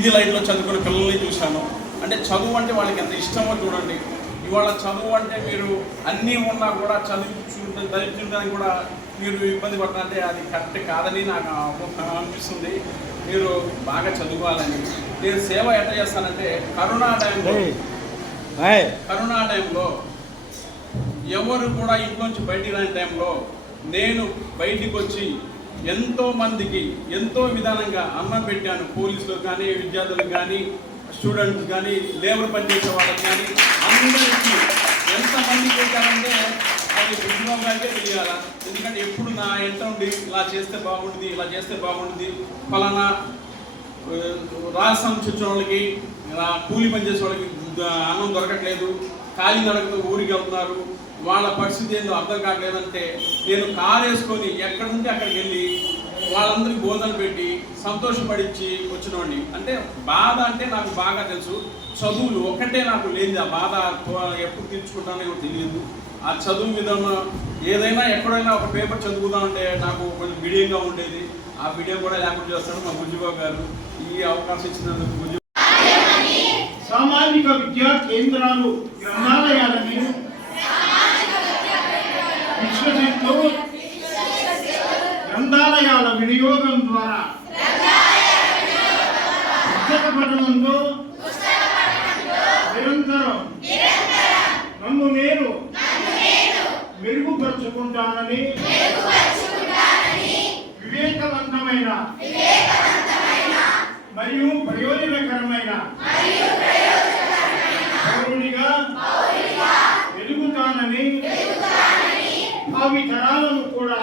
ఇది లైన్లో చదువుకునే పిల్లల్ని చూశాను. అంటే చదువు అంటే వాళ్ళకి ఎంత ఇష్టమో చూడండి. ఇవాళ చదువు అంటే మీరు అన్నీ ఉన్నా కూడా చదువు దరిద్రుడానికి కూడా మీరు ఇబ్బంది పడుతుంటే అది కరెక్ట్ కాదని నాకు అనిపిస్తుంది. మీరు బాగా చదువుకోవాలని. నేను సేవ ఎట్లా చేస్తానంటే కరోనా టైంలో కరోనా టైంలో ఎవరు కూడా ఇంట్లోంచి బయటికి రాని టైంలో నేను బయటికి వచ్చి ఎంతో మందికి ఎంతో విధానంగా అన్నం పెట్టాను. పోలీసులు కానీ విద్యార్థులకు కానీ స్టూడెంట్స్ కానీ లేబర్ పనిచేసే వాళ్ళకి కానీ అందరికీ ఎంతమందికి పెట్టారంటే అది ఉద్యోగం గారికే తెలియాల? ఎందుకంటే ఎప్పుడు నా ఎంత ఉండి ఇలా చేస్తే బాగుంటుంది ఇలా చేస్తే బాగుంటుంది ఫలానా రాష్ట్రం చూసిన వాళ్ళకి కూలి పని చేసే వాళ్ళకి అన్నం దొరకట్లేదు. ఖాళీ నడకతో ఊరికి వెళ్తున్నారు. వాళ్ళ పరిస్థితి ఏందో అర్థం కావట్లేదంటే నేను కారు వేసుకొని ఎక్కడి అక్కడికి వెళ్ళి వాళ్ళందరికీ భోజనం పెట్టి సంతోషపడిచ్చి వచ్చినవాడిని అంటే బాధ అంటే నాకు బాగా తెలుసు. చదువులు ఒక్కటే నాకు లేదు ఆ బాధ ఎప్పుడు తీర్చుకుంటానో తెలియదు. ఆ చదువు మీద ఏదైనా ఎక్కడైనా ఒక పేపర్ చదువుదామంటే నాకు కొంచెం బిడియంగా ఉండేది. ఆ బిడియం కూడా లేకుండా చేస్తాడు మా బుజ్జిబాబు గారు. ఈ అవకాశం ఇచ్చినందుకు బుజ్జి సామాజిక విద్యా కేంద్రాలు గ్రంథాలయాలని విశ్వసిస్తూ గ్రంథాలయాల వినియోగం ద్వారా పుస్తక పఠనంలో నిరంతరం నన్ను నేను మెరుగుపరుచుకుంటానని వివేకవంతమైన మరియు ప్రయోజనకరమైన భావి తరాలను కూడా